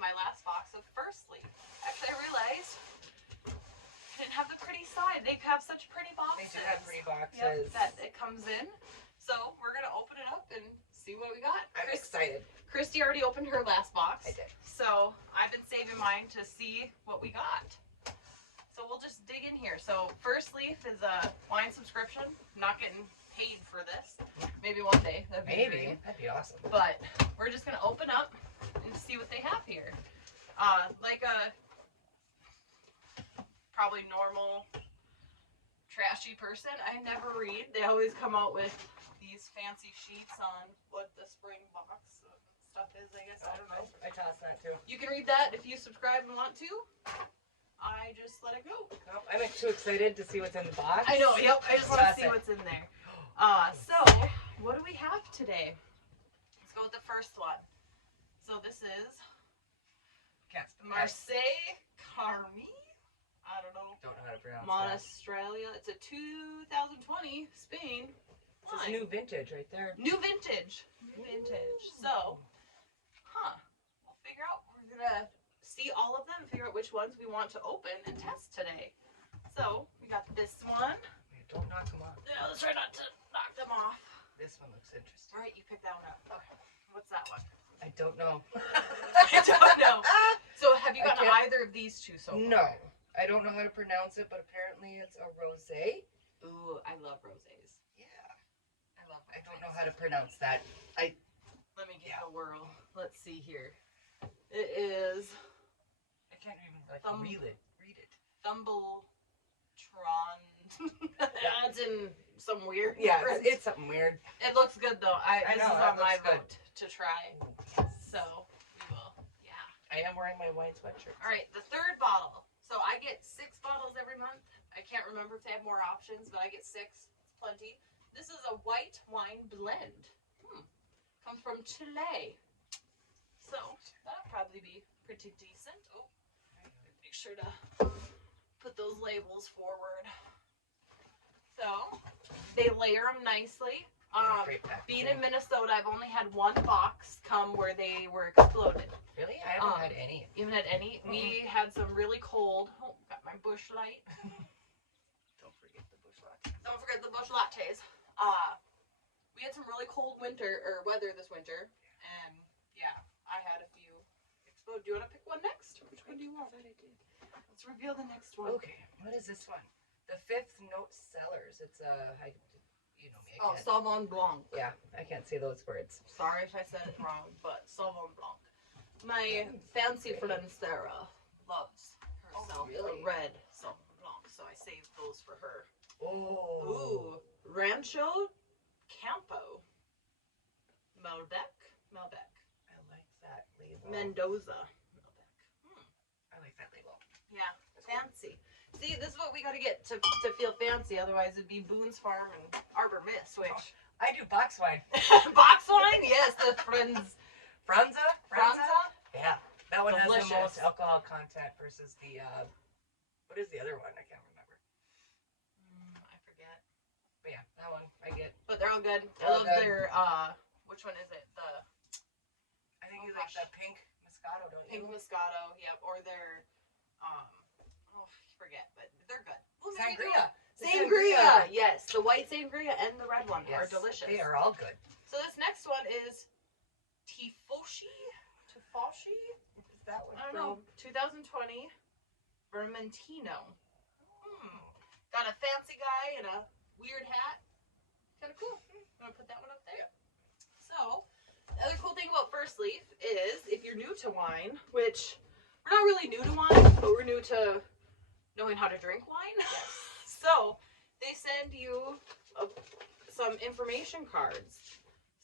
my last box of Firstleaf. Actually, I realized I didn't have the pretty side. They have such pretty boxes. They do have pretty boxes. Yep, that it comes in. So we're gonna open it up and see what we got. I'm excited. Christy already opened her last box. I did. So I've been saving mine to see what we got. So we'll just dig in here. So Firstleaf is a wine subscription. I'm not getting paid for this. Maybe one day. That'd be Maybe. That'd be awesome. But we're just gonna open up and see what they have here. Like a probably normal trashy person, I never read. They always come out with these fancy sheets on what the spring box stuff is, I guess. I don't know. I tossed that too. You can read that if you subscribe and want to. I just let it go. Oh, I'm too excited to see what's in the box. I know, yep. I just want to see what's in there. So, what do we have today? Let's go with the first one. So this is Marseille Carmi. I don't know. Don't know how to pronounce Monastralia. It's a 2020 Spain. It's a new vintage right there. New vintage. New vintage. So, we'll figure out. We're gonna see all of them and figure out which ones we want to open and test today. So, we got this one. Don't knock them off. Yeah, let's try not to knock them off. This one looks interesting. All right, you pick that one up. Okay. What's that one? I don't know. I don't know. So, have you gotten either of these two so far? No. I don't know how to pronounce it, but apparently it's a rosé. Ooh, I love rosés. Yeah. I don't know how to pronounce that. Let me get a whirl. Let's see here. It is. I can't even read it. Thumbletron. It's in some weird. Yeah, print. it's something weird. It looks good though. I know, This is on my good. vote to try. So we will. Yeah. I am wearing my white sweatshirt. All right, the third bottle. So I get 6 bottles every month. I can't remember if they have more options, but I get 6. It's plenty. This is a white wine blend. Comes from Chile. So that'll probably be pretty decent. Oh, make sure to put those labels forward. So they layer them nicely. Being in Minnesota, I've only had one box come where they were exploded. Really? I haven't had any. You haven't had any? We had some really cold. Oh, got my bush light. Don't forget the bush lattes. Don't forget the bush lattes. We had some really cold weather this winter, and yeah, I had a few explode. Do you want to pick one next? Which one do you want? Let's reveal the next one. Okay, what is this one? The Fifth Note Cellars. It's you know me. Sauvignon Blanc. Yeah, I can't say those words. Sorry if I said it wrong, but Sauvignon Blanc. My fancy friend Sarah loves herself a red Sauvignon Blanc, so I saved those for her. Oh. Ooh, Rancho Campo. Malbec. I like that label. Mendoza. Malbec. I like that label. Yeah, fancy. See, this is what we got to get to feel fancy. Otherwise, it'd be Boone's Farm and Arbor Mist, which... I do box wine. Box wine? Yes, the Franza? Yeah. That one Delicious. has the most alcohol content versus the, what is the other one? I can't remember. I forget. But yeah, that one I get. But they're all good. All I love their, which one is it? I think you like the pink Moscato, don't you? Pink Moscato, yep. Or their, I forget, but they're good. Ooh, Sangria. Sangria. Yes, the white sangria and the red one are delicious. They are all good. So this next one is Tifoshi. Is that one? I don't know. 2020 Vermentino. Got a fancy guy and a weird hat. Kind of cool. Want to put that one up there? Yeah. So, the other cool thing about Firstleaf is if you're new to wine, which we're not really new to wine, but we're new to knowing how to drink wine. Yes. So, they send you some information cards.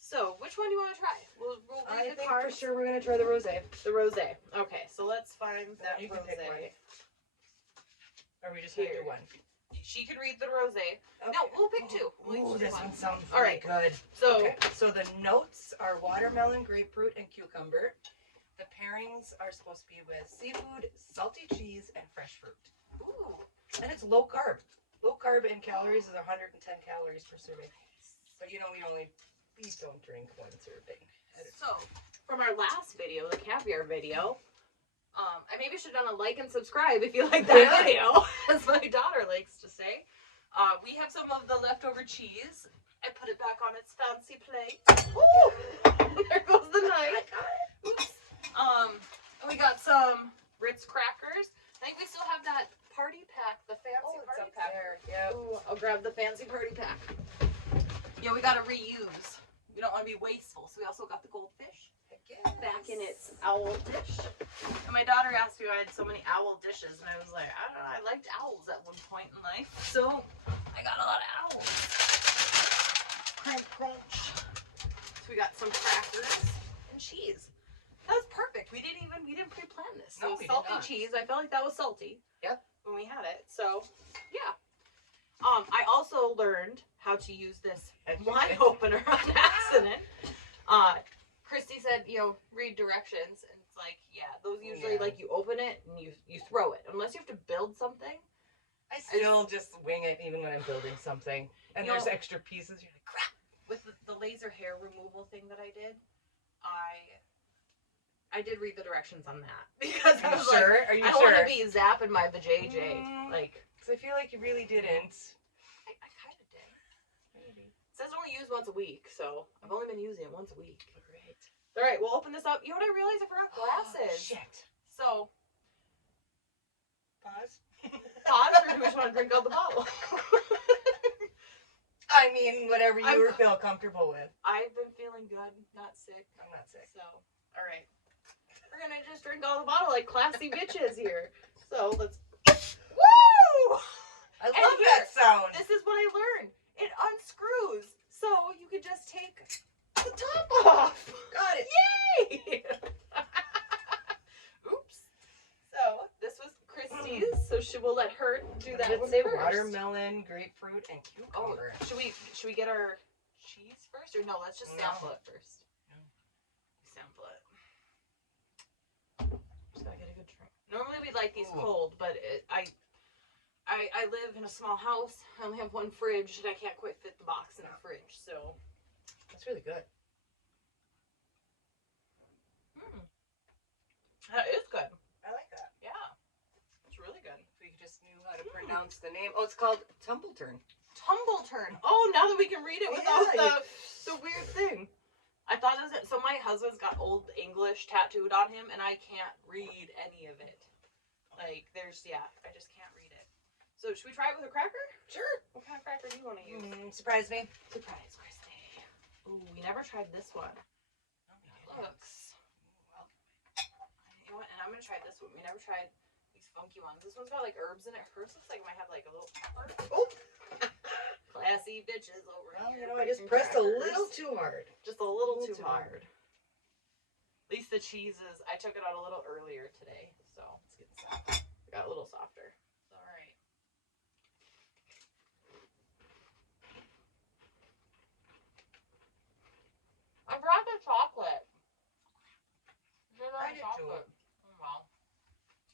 So, which one do you want to try? We'll read the cards. For sure we're going to try the rosé. The rosé. Okay, so let's find that you can pick one. rosé. Or we just going to do one? She could read the rosé. Okay. No, we'll pick two. Ooh, this one sounds All really right. good. So, So the notes are watermelon, grapefruit, and cucumber. The pairings are supposed to be with seafood, salty cheese, and fresh fruit. ooh, And it's low carb. Low carb in calories is 110 calories per serving. But you know, please don't drink one serving. so from our last video, the caviar video. I maybe should have done a like and subscribe if you like that video, as my daughter likes to say. We have some of the leftover cheese. I put it back on its fancy plate. Ooh, there goes the knife. Oops. And we got some Ritz crackers. I think we still have that party pack, the fancy party pack. Yep. Ooh, I'll grab the fancy party pack. Yeah, we gotta reuse. We don't want to be wasteful, so we also got the goldfish back in its owl dish. And my daughter asked me why I had so many owl dishes, and I was like, I don't know, I liked owls at one point in life, so I got a lot of owls. Crunch, crunch. So we got some crackers and cheese. That was perfect. We didn't pre-plan this. So No, we did salty not. cheese. I felt like that was salty. Yep. When we had it. So yeah. I also learned how to use this wine opener on accident. Christy said, read directions, and it's like, yeah, those usually like you open it and you throw it. Unless you have to build something. I still just wing it even when I'm building something. And there's extra pieces, you're like, crap. With the laser hair removal thing that I did, I did read the directions on that. Because I was sure? like, Are you I don't sure? want to be zapping my vajayjay. Like, because I feel like you really didn't. I kind of did. Maybe. It says only use once a week, so I've only been using it once a week. Great. All right, we'll open this up. You know what I realized? I forgot glasses. Shit. So, Pause. pause, or do we just want to drink out the bottle? I mean, whatever you feel comfortable with. I've been feeling good, not sick. I'm not sick. So, all right. We're going to just drink out the bottle like classy bitches here. So, let's... Woo! I love that sound. This is what I learned. It unscrews, so you could just take the top off. Got it. Yay! Oops. So this was Christy's, so she will let her do that one first. Watermelon, grapefruit, and cucumber. Should we get our cheese first, or no? Let's just sample it first. No. Sample it. Just gotta get a good drink. Normally we like these cold, but I live in a small house. I only have one fridge, and I can't quite fit the box in the fridge, so. That's really good. That is good. I like that. Yeah. It's really good. We just knew how to pronounce the name. Oh, it's called Tumbleturn. Tumbleturn. Oh, now that we can read it without the weird thing. I thought it was it. So my husband's got Old English tattooed on him, and I can't read any of it. Like, I just can't read it. So, should we try it with a cracker? Sure. What kind of cracker do you want to use? Surprise me. Surprise, Christy. Ooh, we never tried this one. Looks. You know what? And I'm going to try this one. We never tried these funky ones. This one's got like herbs in it. Hers looks like it might have like a little pepper. Oh! Classy bitches over here. I just pressed a little too hard. Just a little too hard. At least the cheeses, I took it out a little earlier today, so it's getting soft. It got a little softer. It's all right. I brought the chocolate. I did too. Oh, well.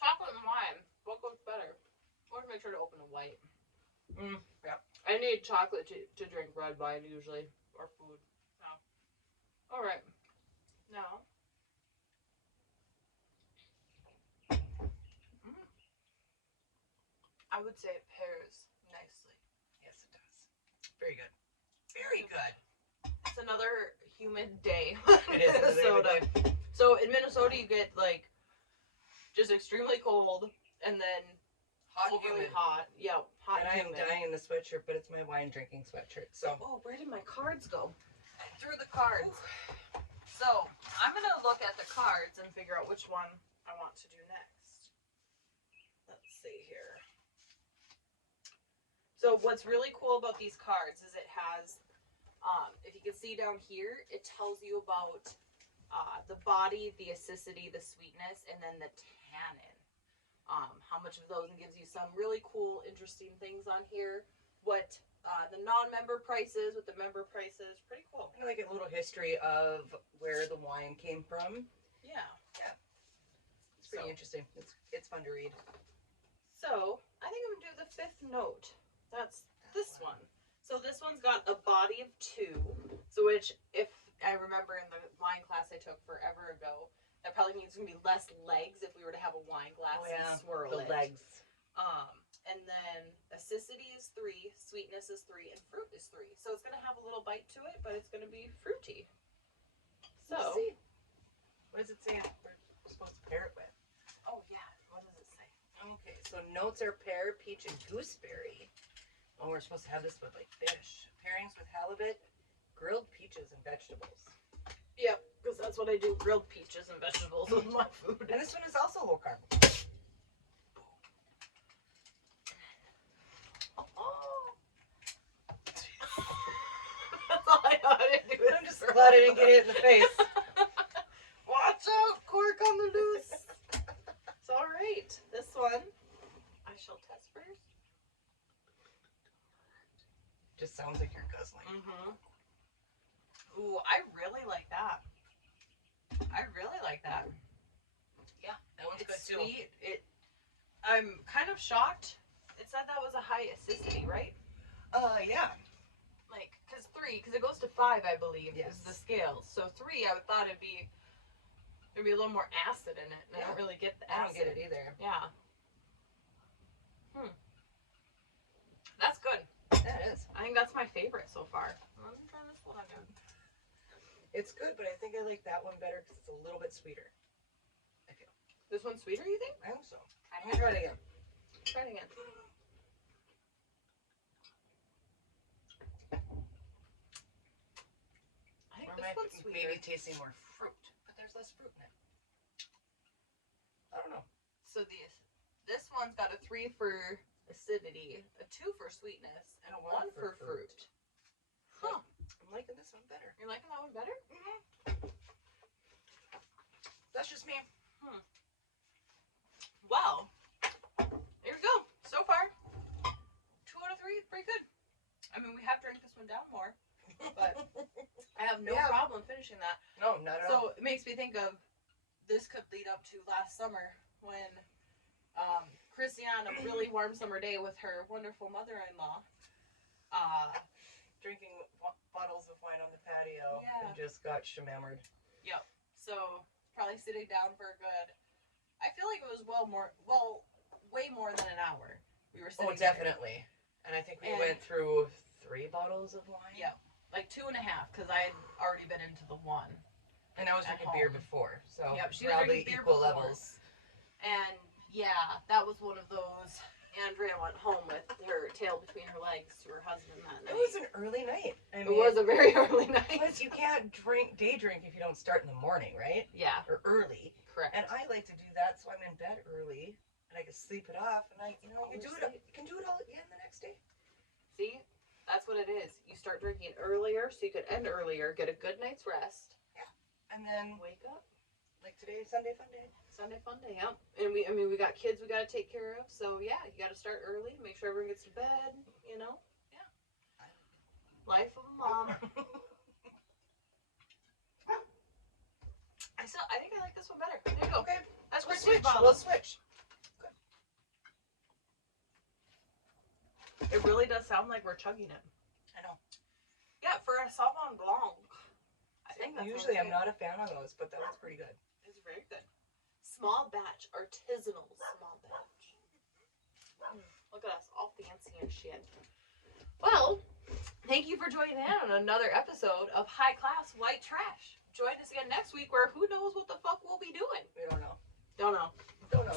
Chocolate and wine. What goes better? I want to make sure to open a white. Yeah. I need chocolate to drink red wine usually, or food. So. All right. Now. I would say it pairs nicely. Yes, it does. Very good. Very good. It's another humid day. It is Minnesota. So in Minnesota, you get like just extremely cold and then Hot, overly humid. hot. Yeah, hot. And I am humid. dying in the sweatshirt, but it's my wine drinking sweatshirt. So. Oh, where did my cards go? I threw the cards. So I'm gonna look at the cards and figure out which one I want to do next. Let's see here. So what's really cool about these cards is it has, if you can see down here, it tells you about the body, the acidity, the sweetness, and then the tannin. How much of those, and gives you some really cool, interesting things on here. What the non-member prices, with the member prices, pretty cool. I like a little history of where the wine came from. Yeah. Yeah. It's pretty interesting. It's fun to read. So I think I'm gonna do the fifth note. That's this one. So this one's got a body of 2. So which, if I remember in the wine class I took forever ago, that probably means it's going to be less legs if we were to have a wine glass and swirl the it. legs. And then acidity is 3, sweetness is 3, and fruit is 3. So it's going to have a little bite to it, but it's going to be fruity. So, Let's see. What does it say we're supposed to pair it with? oh yeah, what does it say? Okay, so notes are pear, peach, and gooseberry. Oh, we're supposed to have this with like fish. Pairings with halibut, grilled peaches, and vegetables. Yep, because that's what I do, grilled peaches and vegetables with my food. And this one is also low carb. That's all I know how to do. I'm just glad I didn't get hit in the face. Watch out, cork on the loose. It's all right. This one, I shall test first. Just sounds like you're guzzling. Mm-hmm. Ooh, I really like that. I really like that. Yeah, that one's It's good sweet. I'm kind of shocked. It said that was a high acidity, right? too. Yeah. Like, because it goes to 5, I believe, Yes. is the scale. So 3, I would thought there'd be a little more acid in it. And I don't really get the I don't acid. get it either. Yeah. That's good. That is. I think that's my favorite so far. Let me try this one again. It's good, but I think I like that one better because it's a little bit sweeter. I feel. This one's sweeter, you think? I think so. I'm gonna try it again. Try it again. I think Or this one's sweeter. maybe tasting more fruit, but there's less fruit in it. I don't know. So this one's got a 3 for acidity, a 2 for sweetness, and a 1 for fruit. Huh. I'm liking this one better. You're liking that one better? That's just me. Well, there we go. So far, 2 out of 3, pretty good. I mean, we have drank this one down more, but I have no Yeah. problem finishing that. No, not at all. So it makes me think of, this could lead up to last summer when Christiane, a really warm summer day with her wonderful mother-in-law, Drinking bottles of wine on the patio Yeah. and just got shamammered. Yep. So probably sitting down for a good, I feel like it was way more than an hour. We were sitting Oh, definitely. And I think we And- went through 3 bottles of wine. Yep. Like 2.5, because I had already been into the one. And I was At drinking beer home. before, so Yep, she was probably drinking beer equal before. levels. And yeah, that was one of those. Andrea went home with her tail between her legs to her husband that night. It was an early night. I mean, It was a very early night. because you can't day drink if you don't start in the morning, right? Yeah, Or early. correct. And I like to do that, so I'm in bed early and I can sleep it off, and you can do it all again the next day. See, that's what it is. You start drinking earlier, so you could end earlier, get a good night's rest, And then, wake up. like today, Sunday fun day. Sunday fun day, yep. And we got kids we got to take care of, so yeah, you got to start early, make sure everyone gets to bed, you know. Yeah. Life of a mom. I think I like this one better. There you go. Okay, That's we'll Christine's switch. bottle. We'll switch. It really does sound like we're chugging it. I know. Yeah, for a Sauvignon Blanc. I think that's Usually I'm not. not a fan of those, but that was pretty good. It's very good. Small batch, artisanal small batch. Look at us, all fancy and shit. Well, thank you for joining in on another episode of High Class White Trash. Join us again next week where who knows what the fuck we'll be doing. We don't know. Don't know. Don't know.